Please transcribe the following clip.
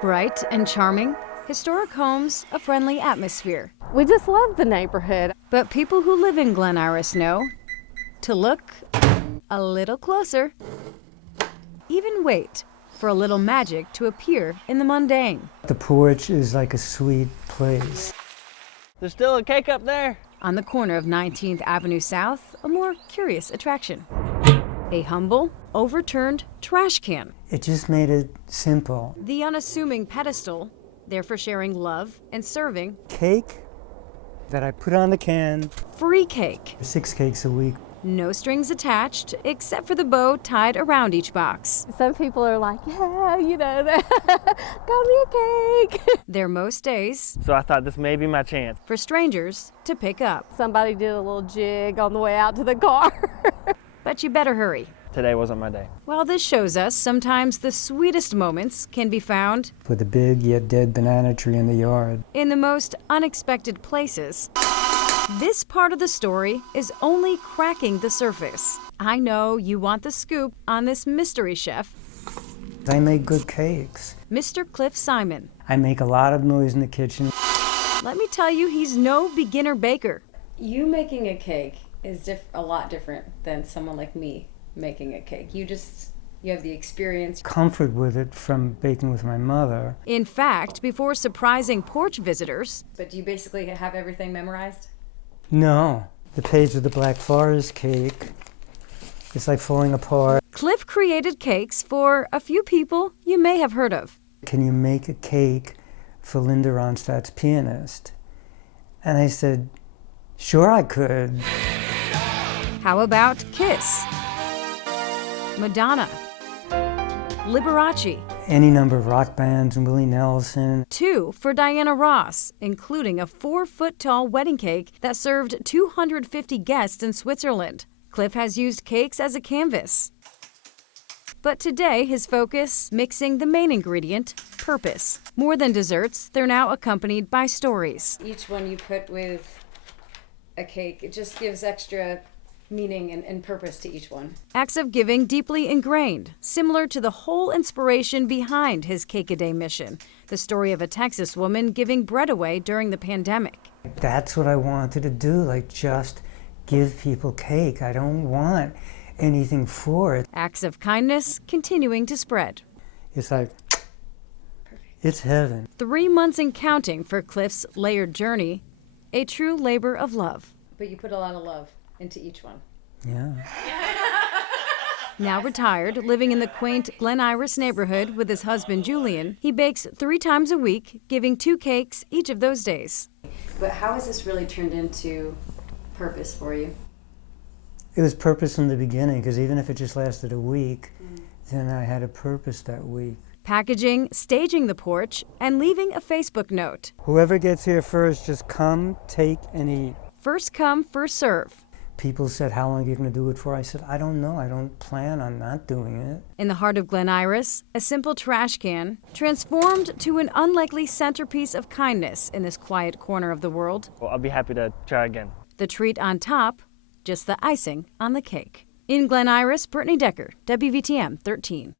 Bright and charming, historic homes, a friendly atmosphere. We just love the neighborhood. But people who live in Glen Iris know to look a little closer. Even wait for a little magic to appear in the mundane. The porch is like a sweet place. There's still a cake up there. On the corner of 19th Avenue South, a more curious attraction. A humble, overturned trash can. It just made it simple. The unassuming pedestal, there for sharing love and serving. Cake that I put on the can. Free cake. 6 cakes a week. No strings attached, except for the bow tied around each box. Some people are like, yeah, got me a cake. There most days. So I thought this may be my chance. For strangers to pick up. Somebody did a little jig on the way out to the car. But you better hurry. Today wasn't my day. Well, this shows us sometimes the sweetest moments can be found With a big yet dead banana tree in the yard. in the most unexpected places. This part of the story is only cracking the surface. I know you want the scoop on this mystery chef, I make good cakes. Mr. Cliff Simon. I make a lot of noise in the kitchen. Let me tell you, he's no beginner baker. You making a cake is a lot different than someone like me making a cake. You have the experience. Comfort with it from baking with my mother. In fact, before surprising porch visitors, But do you basically have everything memorized? No, the page of the Black Forest cake. It's like falling apart. Cliff created cakes for a few people you may have heard of. Can you make a cake for Linda Ronstadt's pianist? And I said, sure I could. How about Kiss, Madonna, Liberace, Any number of rock bands and Willie Nelson. 2 for Diana Ross, including a 4-foot-tall wedding cake that served 250 guests in Switzerland. Cliff has used cakes as a canvas. But today, his focus, mixing the main ingredient, purpose. More than desserts, they're now accompanied by stories. Each one you put with a cake, it just gives extra meaning and purpose to each one. Acts of giving deeply ingrained, similar to the whole inspiration behind his Cake-A-Day mission, the story of a Texas woman giving bread away during the pandemic. That's what I wanted to do, like just give people cake. I don't want anything for it. Acts of kindness continuing to spread. It's like, it's heaven. 3 months and counting for Cliff's layered journey, a true labor of love. But you put a lot of love into each one. Yeah. Now retired, living in the quaint Glen Iris neighborhood with his husband Julian, he bakes 3 times a week, giving 2 cakes each of those days. But how has this really turned into purpose for you? It was purpose from the beginning, because even if it just lasted a week, then I had a purpose that week. Packaging, staging the porch, and leaving a Facebook note. Whoever gets here first, just come, take, and eat. First come, first serve. People said, how long are you going to do it for? I said, I don't know. I don't plan on not doing it. In the heart of Glen Iris, a simple trash can, transformed to an unlikely centerpiece of kindness in this quiet corner of the world. Well, I'll be happy to try again. The treat on top, just the icing on the cake. In Glen Iris, Brittany Decker, WVTM 13.